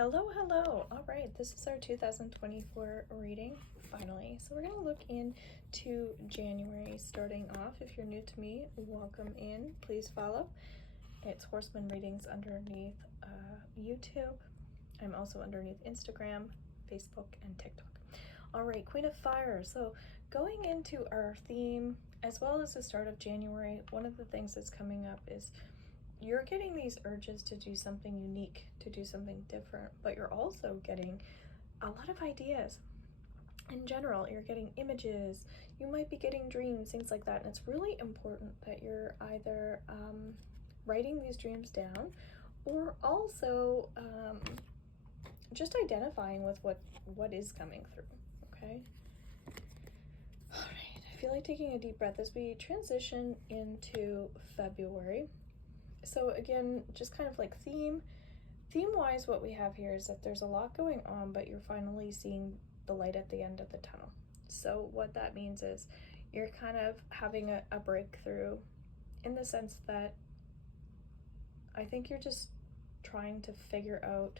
Hello, hello. All right, this is our 2024 reading, finally. So we're going to look into January starting off. If you're new to me, welcome in. Please follow. It's Horseman Readings underneath YouTube. I'm also underneath Instagram, Facebook, and TikTok. All right, Queen of Fire. So going into our theme, as well as the start of January, one of the things that's coming up is you're getting these urges to do something unique, to do something different, but you're also getting a lot of ideas. In general, you're getting images, you might be getting dreams, things like that. And it's really important that you're either writing these dreams down or also just identifying with what is coming through, okay? All right, I feel like taking a deep breath as we transition into February. So again, just kind of like theme-wise, what we have here is that there's a lot going on, but you're finally seeing the light at the end of the tunnel. So what that means is you're kind of having a breakthrough in the sense that I think you're just trying to figure out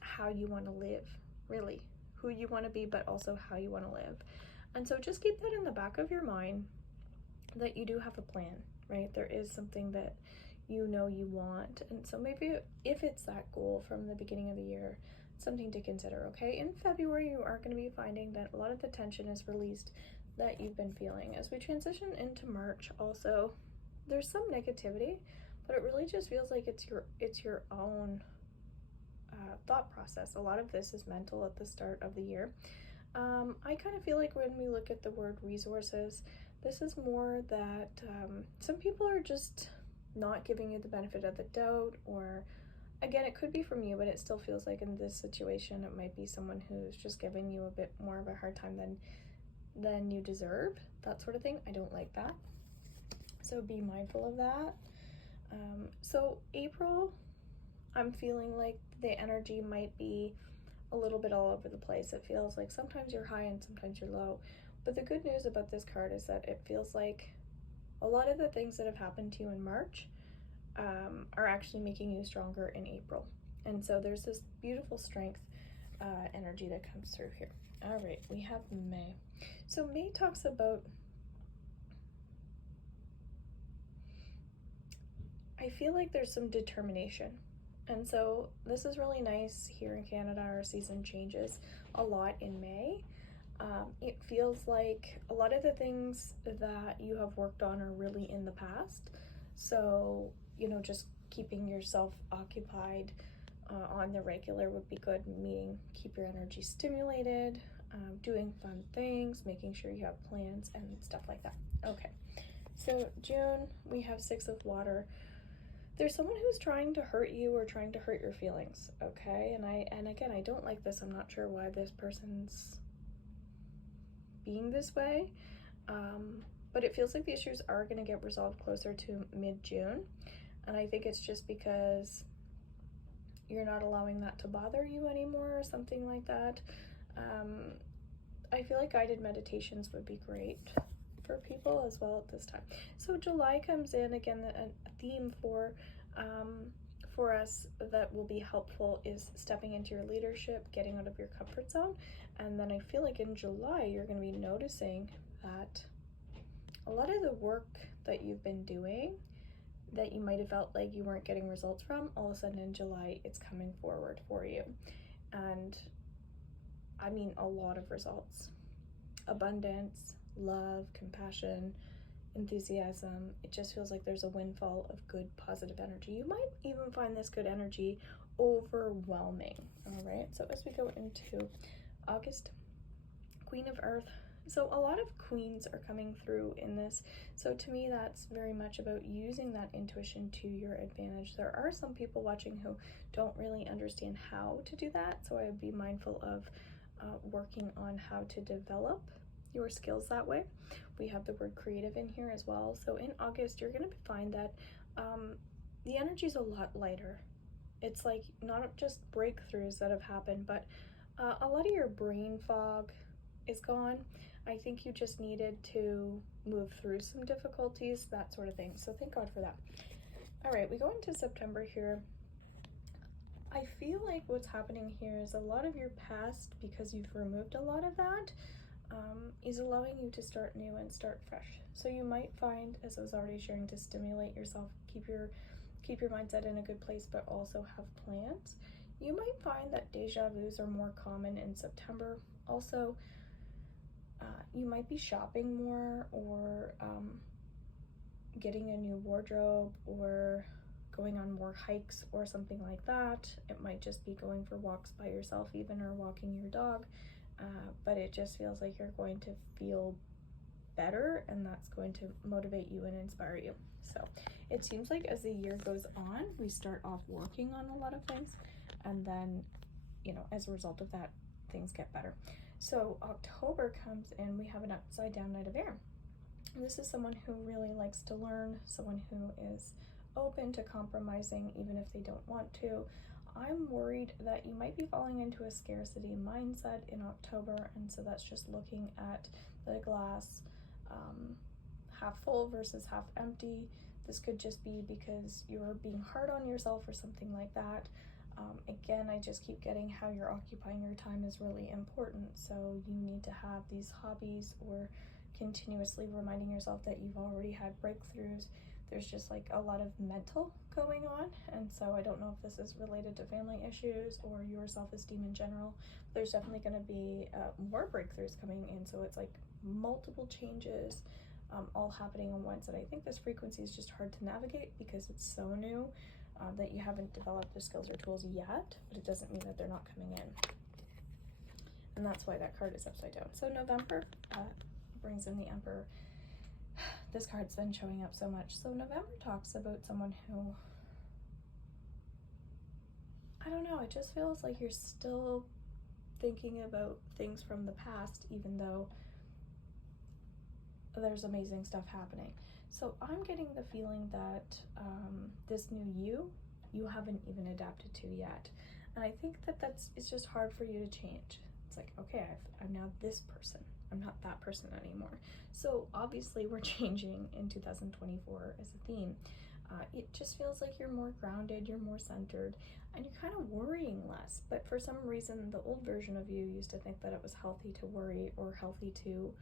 how you want to live, really, who you want to be, but also how you want to live. And so just keep that in the back of your mind, that you do have a plan, right? There is something that you know you want. And so maybe if it's that goal from the beginning of the year, something to consider, okay? In February, you are going to be finding that a lot of the tension is released that you've been feeling. As we transition into March, also, there's some negativity, but it really just feels like it's your own thought process. A lot of this is mental at the start of the year. I kind of feel like when we look at the word resources, this is more that some people are just not giving you the benefit of the doubt, or again, it could be from you, but it still feels like in this situation, it might be someone who's just giving you a bit more of a hard time than you deserve, that sort of thing. I don't like that. So be mindful of that. So April, I'm feeling like the energy might be a little bit all over the place. It feels like sometimes you're high and sometimes you're low. But the good news about this card is that it feels like a lot of the things that have happened to you in March are actually making you stronger in April. And so there's this beautiful strength energy that comes through here. All right, we have May. So May talks about, I feel like there's some determination. And so this is really nice. Here in Canada, our season changes a lot in May. It feels like a lot of the things that you have worked on are really in the past. So, just keeping yourself occupied on the regular would be good, meaning keep your energy stimulated, doing fun things, making sure you have plans and stuff like that. Okay, so June, we have Six of Water. There's someone who's trying to hurt you or trying to hurt your feelings, okay? And again, I don't like this. I'm not sure why this person's being this way, but it feels like the issues are going to get resolved closer to mid-June, and I think it's just because you're not allowing that to bother you anymore or something like that. I feel like guided meditations would be great for people as well at this time. So July comes in again. A theme for us that will be helpful is stepping into your leadership, getting out of your comfort zone. And then I feel like in July you're going to be noticing that a lot of the work that you've been doing that you might have felt like you weren't getting results from, all of a sudden in July it's coming forward for you. And I mean a lot of results. Abundance, love, compassion, enthusiasm. It just feels like there's a windfall of good, positive energy. You might even find this good energy overwhelming. All right, so as we go into August, Queen of Earth. So a lot of queens are coming through in this. So to me, that's very much about using that intuition to your advantage. There are some people watching who don't really understand how to do that. So I would be mindful of working on how to develop your skills that way. We have the word creative in here as well. So in August, you're going to find that the energy is a lot lighter. It's like not just breakthroughs that have happened, but a lot of your brain fog is gone. I think you just needed to move through some difficulties, that sort of thing. So thank God for that. All right, we go into September here. I feel like what's happening here is a lot of your past, because you've removed a lot of that, is allowing you to start new and start fresh. So you might find, as I was already sharing, to stimulate yourself, keep your mindset in a good place, but also have plans. You might find that deja vus are more common in September. Also, you might be shopping more, or getting a new wardrobe, or going on more hikes or something like that. It might just be going for walks by yourself even, or walking your dog, but it just feels like you're going to feel better, and that's going to motivate you and inspire you. So it seems like as the year goes on, we start off working on a lot of things, and then, you know, as a result of that, things get better. So October comes in, we have an upside down Knight of Air. This is someone who really likes to learn, someone who is open to compromising even if they don't want to. I'm worried that you might be falling into a scarcity mindset in October, and so that's just looking at the glass half full versus half empty. This could just be because you're being hard on yourself or something like that. Again, I just keep getting how you're occupying your time is really important, so you need to have these hobbies, or continuously reminding yourself that you've already had breakthroughs. There's just like a lot of mental going on, and so I don't know if this is related to family issues or your self-esteem in general. There's definitely going to be more breakthroughs coming in, so it's like multiple changes all happening at once, and I think this frequency is just hard to navigate because it's so new that you haven't developed the skills or tools yet, but it doesn't mean that they're not coming in, and that's why that card is upside down. So November brings in the Emperor. This card's been showing up so much. So November talks about someone who, I don't know, it just feels like you're still thinking about things from the past, even though there's amazing stuff happening. So I'm getting the feeling that this new you haven't even adapted to yet. And I think that it's just hard for you to change. It's like, okay, I'm now this person. I'm not that person anymore. So obviously we're changing in 2024 as a theme. It just feels like you're more grounded, you're more centered, and you're kind of worrying less. But for some reason, the old version of you used to think that it was healthy to worry, or healthy to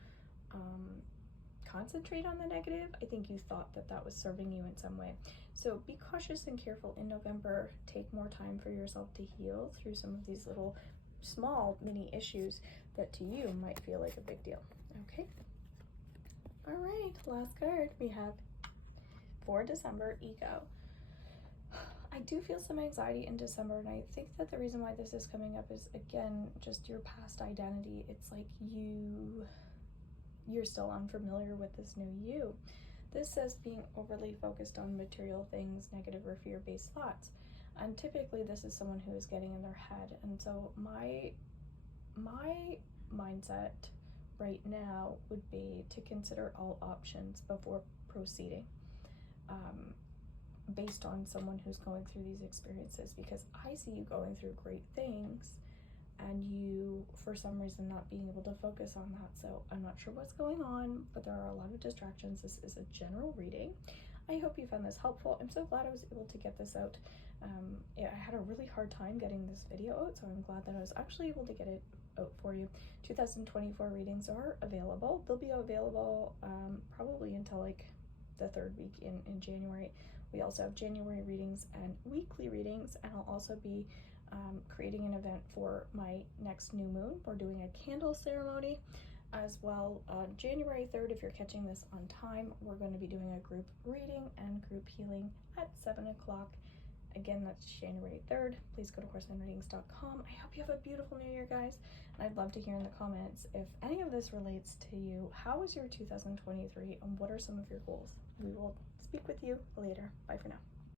concentrate on the negative. I think you thought that that was serving you in some way. So be cautious and careful in November. Take more time for yourself to heal through some of these little small mini issues that to you might feel like a big deal. Okay. All right, last card we have for December, Ego. I do feel some anxiety in December, and I think that the reason why this is coming up is, again, just your past identity. It's like you're still unfamiliar with this new you. This says being overly focused on material things, negative or fear-based thoughts. And typically this is someone who is getting in their head. And so my mindset right now would be to consider all options before proceeding, based on someone who's going through these experiences, because I see you going through great things and you, for some reason, not being able to focus on that. So I'm not sure what's going on, but there are a lot of distractions. This is a general reading. I hope you found this helpful. I'm so glad I was able to get this out. I had a really hard time getting this video out, so I'm glad that I was actually able to get it out for you. 2024 readings are available. They'll be available probably until like the third week in January. We also have January readings and weekly readings, and I'll also be creating an event for my next new moon. We're doing a candle ceremony as well on January 3rd. If you're catching this on time, we're going to be doing a group reading and group healing at 7 o'clock. Again, that's January 3rd. Please go to horsmanreadings.com. I hope you have a beautiful new year, guys. And I'd love to hear in the comments if any of this relates to you. How was your 2023, and what are some of your goals? We will speak with you later. Bye for now.